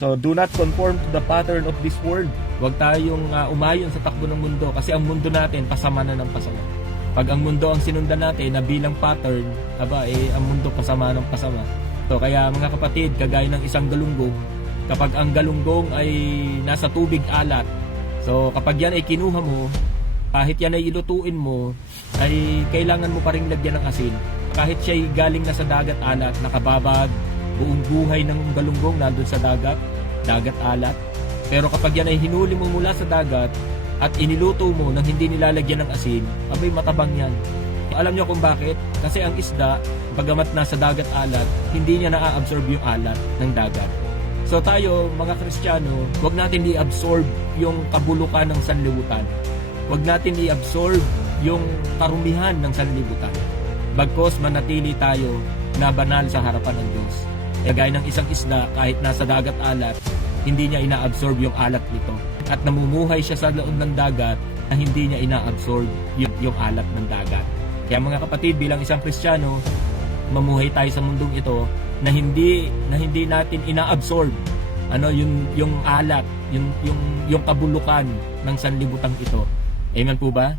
So do not conform to the pattern of this world. Huwag tayong uh, umayon sa takbo ng mundo kasi ang mundo natin pasama na ng pasama. Pag ang mundo ang sinundan natin na bilang pattern, aba eh ang mundo pasama ng pasama. So kaya mga kapatid, kagaya ng isang galunggong, kapag ang galunggong ay nasa tubig alat, so kapag yan ay kinuha mo, kahit yan ay ilutuin mo, ay kailangan mo pa rin lagyan ng asin. Kahit siya ay galing na sa dagat alat, nakababag, buong buhay ng galunggong nandun sa dagat, dagat alat. Pero kapag yan ay hinuli mo mula sa dagat at iniluto mo nang hindi nilalagyan ng asin, abay matabang yan. Alam niyo kung bakit? Kasi ang isda, bagamat nasa dagat alat, hindi niya na-absorb yung alat ng dagat. So tayo, mga Kristiyano, huwag natin i-absorb yung kabulukan ng sanlibutan. Huwag natin i-absorb yung karumihan ng sanlibutan. Bagkos manatili tayo na banal sa harapan ng Diyos. Kaya gaya ng isang isda, kahit nasa dagat alat, hindi niya ina-absorb yung alat nito. At namumuhay siya sa loob ng dagat na hindi niya ina-absorb yung, yung alat ng dagat. Kaya mga kapatid, bilang isang Kristiyano, mamuhay tayo sa mundong ito na hindi na hindi natin ina-absorb ano yung yung alat, yung yung yung kabulukan ng sanlibutan ito. Amen po ba?